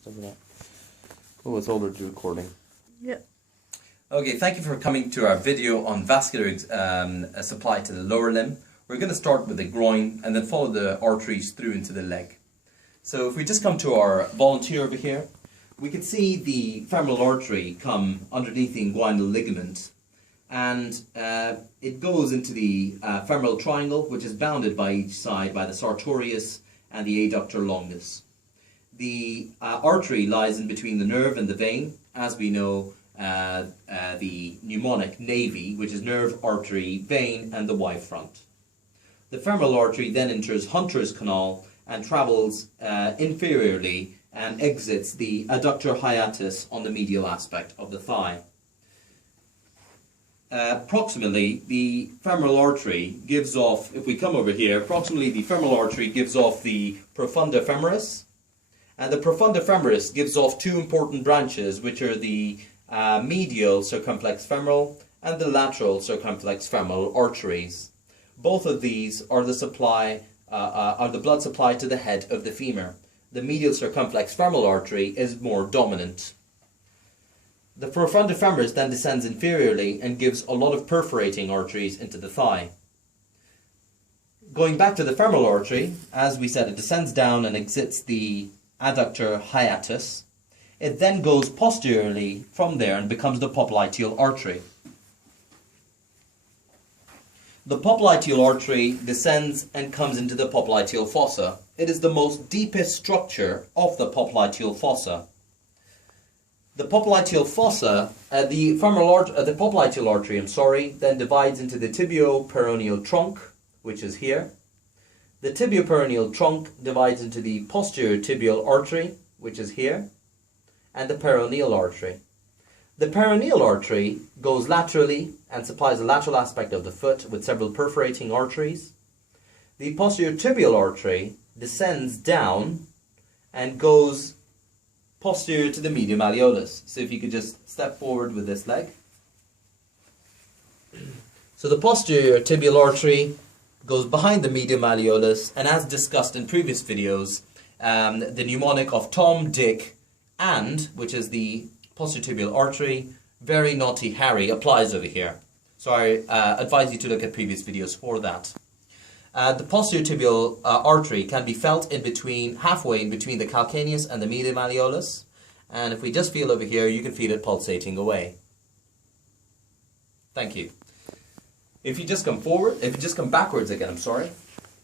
stuff like that. Oh, it's older to recording. Yeah. Okay, thank you for coming to our video on vascular supply to the lower limb. We're going to start with the groin and then follow the arteries through into the leg. So if we just come to our volunteer over here, we can see the femoral artery come underneath the inguinal ligament, and it goes into the femoral triangle, which is bounded by each side by the sartorius and the adductor longus. The artery lies in between the nerve and the vein, as we know, the mnemonic NAVY, which is nerve, artery, vein, and the Y front. The femoral artery then enters Hunter's canal and travels inferiorly and exits the adductor hiatus on the medial aspect of the thigh. Proximally, the femoral artery gives off, if we come over here, proximally the femoral artery gives off the profunda femoris, and the profunda femoris gives off two important branches, which are the medial circumflex femoral and the lateral circumflex femoral arteries. Both of these are the blood supply to the head of the femur. The medial circumflex femoral artery is more dominant. The profunda femoris then descends inferiorly and gives a lot of perforating arteries into the thigh. Going back to the femoral artery, as we said, it descends down and exits the adductor hiatus. It then goes posteriorly from there and becomes the popliteal artery. The popliteal artery descends and comes into the popliteal fossa. It is the most deepest structure of the popliteal fossa. The popliteal fossa, the popliteal artery, then divides into the tibio-peroneal trunk, which is here. The tibio-peroneal trunk divides into the posterior tibial artery, which is here, and the peroneal artery. The peroneal artery goes laterally and supplies the lateral aspect of the foot with several perforating arteries. The posterior tibial artery descends down and goes posterior to the medial malleolus. So if you could just step forward with this leg. So the posterior tibial artery goes behind the medial malleolus, and as discussed in previous videos, the mnemonic of Tom, Dick, and, which is the posterior tibial artery, very naughty Harry, applies over here. So I advise you to look at previous videos for that. The posterior tibial artery can be felt in between, halfway in between the calcaneus and the medial malleolus. And if we just feel over here, you can feel it pulsating away. Thank you. If you just come forward, if you just come backwards again, I'm sorry.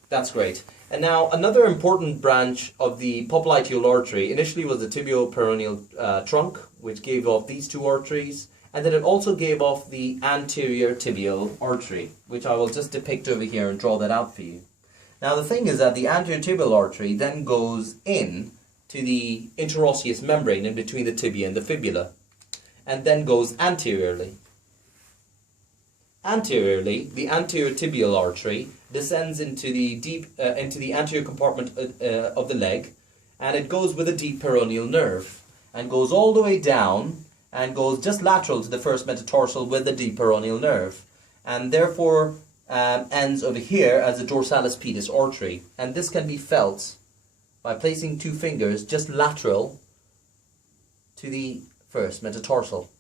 That's great. And now another important branch of the popliteal artery initially was the tibio-peroneal trunk, which gave off these two arteries, and then it also gave off the anterior tibial artery, which I will just depict over here and draw that out for you. Now the thing is that the anterior tibial artery then goes in to the interosseous membrane in between the tibia and the fibula, and then goes anteriorly. Anteriorly, the anterior tibial artery descends into the anterior compartment of the leg, and it goes with a deep peroneal nerve and goes all the way down and goes just lateral to the first metatarsal with the deep peroneal nerve, and therefore ends over here as the dorsalis pedis artery. And this can be felt by placing two fingers just lateral to the first metatarsal.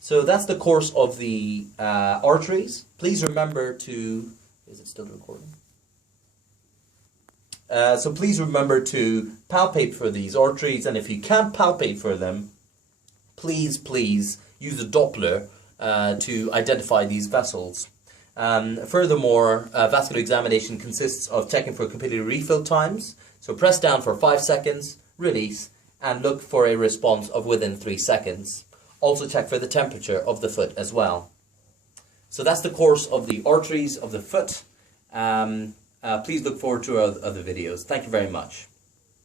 So that's the course of the arteries. Please remember to... Is it still recording? So please remember to palpate for these arteries, and if you can't palpate for them, please use a Doppler to identify these vessels. Furthermore, vascular examination consists of checking for capillary refill times. So press down for 5 seconds, release, and look for a response of within 3 seconds. Also check for the temperature of the foot as well. So that's the course of the arteries of the foot. Please look forward to our other videos. Thank you very much.